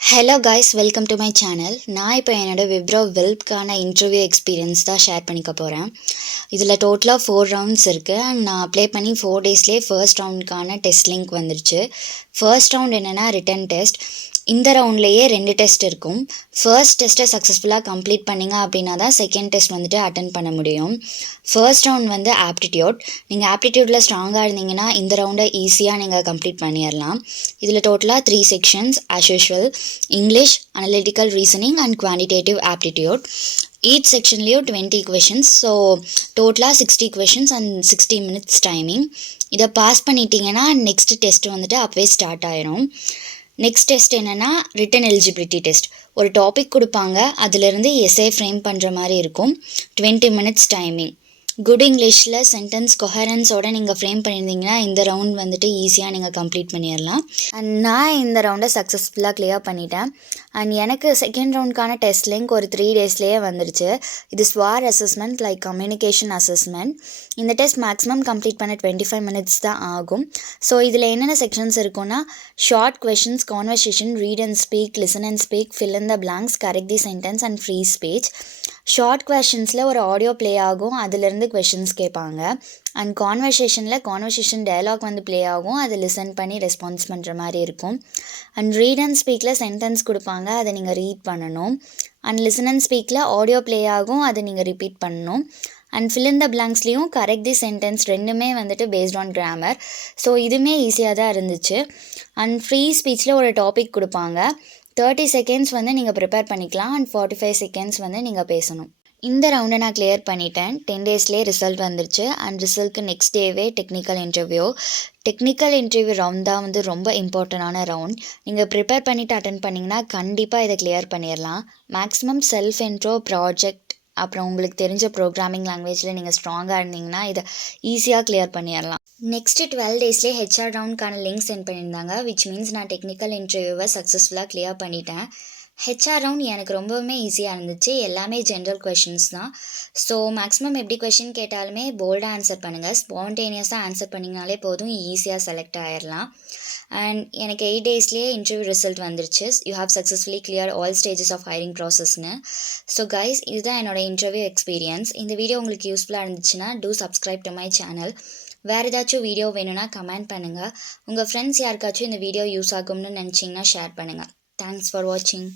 Hello guys, welcome to my channel. நான் இப்போ என்னோட விப்ரோ வெல்ப்கான இன்டர்வியூ எக்ஸ்பீரியன்ஸ் தான் ஷேர் பண்ணிக்க போகிறேன். இதில் டோட்டலாக 4 ரவுண்ட்ஸ் இருக்குது அண்ட் நான் அப்ளை பண்ணி 4 டேஸ்லேயே ஃபர்ஸ்ட் ரவுண்டுக்கான டெஸ்ட் லிங்க் வந்துருச்சு. ஃபர்ஸ்ட் ரவுண்ட் என்னென்னா ரிட்டன் டெஸ்ட். இந்த ரவுண்ட்லேயே 2 டெஸ்ட் இருக்கும். ஃபர்ஸ்ட் டெஸ்ட்டை சக்ஸஸ்ஃபுல்லாக கம்ப்ளீட் பண்ணிங்க அப்படின்னா தான் செகண்ட் டெஸ்ட் வந்துட்டு அட்டன் பண்ண முடியும். ஃபர்ஸ்ட் ரவுண்ட் வந்து ஆப்டிடியூட். நீங்கள் ஆப்டிடியூட்டில் ஸ்ட்ராங்காக இருந்தீங்கன்னா இந்த ரவுண்டை ஈஸியாக நீங்கள் கம்ப்ளீட் பண்ணிடலாம். இதில் டோட்டலாக 3 sections as usual: English, Analytical Reasoning and Quantitative Aptitude. Each செக்ஷன்லேயும் 20 questions. So டோட்டலாக 60 questions and 60 minutes டைமிங். இதை பாஸ் பண்ணிட்டீங்கன்னா நெக்ஸ்ட் டெஸ்ட் வந்துட்டு அப்பவே ஸ்டார்ட் ஆயிரும். நெக்ஸ்ட் டெஸ்ட் என்னென்னா ரிட்டன் எலிஜிபிலிட்டி டெஸ்ட். ஒரு டாபிக் கொடுப்பாங்க, அதிலிருந்து எஸ்ஏ ஃப்ரேம் பண்ணுற மாதிரி இருக்கும். 20 minutes டைமிங். குட் இங்கிலீஷில் சென்டென்ஸ் கொஹரன்ஸோடு நீங்கள் ஃப்ரேம் பண்ணியிருந்தீங்கன்னா இந்த ரவுண்ட் வந்துட்டு ஈஸியாக நீங்கள் கம்ப்ளீட் பண்ணிடலாம். அண்ட் நான் இந்த ரவுண்டை சக்ஸஸ்ஃபுல்லாக கிளியர் பண்ணிட்டேன். அண்ட் எனக்கு செகண்ட் ரவுண்டுக்கான டெஸ்ட் லிங்க் ஒரு 3 டேஸ்லேயே வந்துருச்சு. இது ஸ்வார் அசஸ்மெண்ட், லைக் கம்யூனிகேஷன் அசஸ்மெண்ட். இந்த டெஸ்ட் மேக்ஸிமம் கம்ப்ளீட் பண்ண 25 minutes தான் ஆகும். ஸோ இதில் என்னென்ன செக்ஷன்ஸ் இருக்குன்னா: short questions, conversation, read and speak, listen and speak, fill in the blanks, correct the sentence and free speech. Short கொஷின்ஸில் ஒரு ஆடியோ ப்ளே ஆகும், அதிலிருந்து கொஷின்ஸ் கேட்பாங்க. அண்ட் கான்வர்சேஷன் டயலாக் வந்து ப்ளே ஆகும், அதை லிசன் பண்ணி ரெஸ்பான்ஸ் பண்ணுற மாதிரி இருக்கும். அண்ட் ரீட் அண்ட் ஸ்பீக்கில் சென்டென்ஸ் கொடுப்பாங்க, அதை நீங்கள் ரீட் பண்ணணும். அண்ட் லிசன் அண்ட் ஸ்பீக்கில் ஆடியோ ப்ளே ஆகும், அதை நீங்கள் ரிப்பீட் பண்ணணும். And fill in the பிளாங்க்ஸ்லேயும் correct the sentence, ரெண்டுமே வந்துட்டு பேஸ்ட் ஆன் கிராமர். ஸோ இதுவுமே ஈஸியாக தான் இருந்துச்சு. அண்ட் ஃப்ரீ ஸ்பீச்சில் ஒரு டாபிக் கொடுப்பாங்க. 30 செகண்ட்ஸ் வந்து நீங்கள் ப்ரிப்பேர் பண்ணிக்கலாம் அண்ட் 45 செகண்ட்ஸ் வந்து நீங்கள் பேசணும். இந்த ரவுண்டை நான் கிளியர் பண்ணிட்டேன். 10 டேஸ்லேயே ரிசல்ட் வந்துருச்சு. அண்ட் ரிசல்ட்க்கு நெக்ஸ்ட் டேவே டெக்னிக்கல் இன்டர்வியூ ரவுண்ட் தான் வந்து ரொம்ப இம்பார்ட்டண்டான ரவுண்ட். நீங்கள் ப்ரிப்பேர் பண்ணிவிட்டு அட்டன் பண்ணிங்கன்னா கண்டிப்பாக இதை கிளியர் பண்ணிடலாம். மேக்ஸிமம் செல்ஃப் இன்ட்ரோ, ப்ராஜெக்ட், அப்புறம் உங்களுக்கு தெரிஞ்ச ப்ரோக்ராமிங் லாங்குவேஜில் நீங்கள் ஸ்ட்ராங்காக இருந்தீங்கன்னா இதை ஈஸியாக கிளியர் பண்ணிடலாம். நெக்ஸ்ட்டு 12 டேஸ்லேயே ஹெச்ஆர் ரவுண்டுக்கான லிங்க் சென்ட் பண்ணியிருந்தாங்க. விச் மீன்ஸ் நான் டெக்னிக்கல் இன்டர்வியூவை சக்ஸஸ்ஃபுல்லாக கிளியர் பண்ணிட்டேன். ஹெச்ஆர் ரவுண்ட் எனக்கு ரொம்பவுமே ஈஸியாக இருந்துச்சு. எல்லாமே ஜென்ரல் கொஷின்ஸ் தான். ஸோ மேக்ஸிமம் எப்படி கொஷின் கேட்டாலுமே போல்டாக ஆன்சர் பண்ணுங்கள். ஸ்பான்டேனியஸாக ஆன்சர் பண்ணிங்கனாலே போதும், ஈஸியாக செலக்ட் ஆகிடலாம். அண்ட் எனக்கு 8 டேஸ்லேயே இன்டர்வியூ ரிசல்ட் வந்துருச்சு. You have successfully clear all stages of hiring ப்ராசஸ்னு. ஸோ கைஸ், இதுதான் என்னோட இன்டர்வியூ எக்ஸ்பீரியன்ஸ். இந்த வீடியோ உங்களுக்கு யூஸ்ஃபுல்லாக இருந்துச்சுன்னா do subscribe to my channel. வேறு ஏதாச்சும் வீடியோ வேணும்னா கமெண்ட் பண்ணுங்கள். உங்கள் ஃப்ரெண்ட்ஸ் யாருக்காச்சும் இந்த வீடியோ யூஸ் ஆகும்னு நினச்சிங்கன்னா ஷேர் பண்ணுங்கள். தேங்க்ஸ் ஃபார் வாட்சிங்.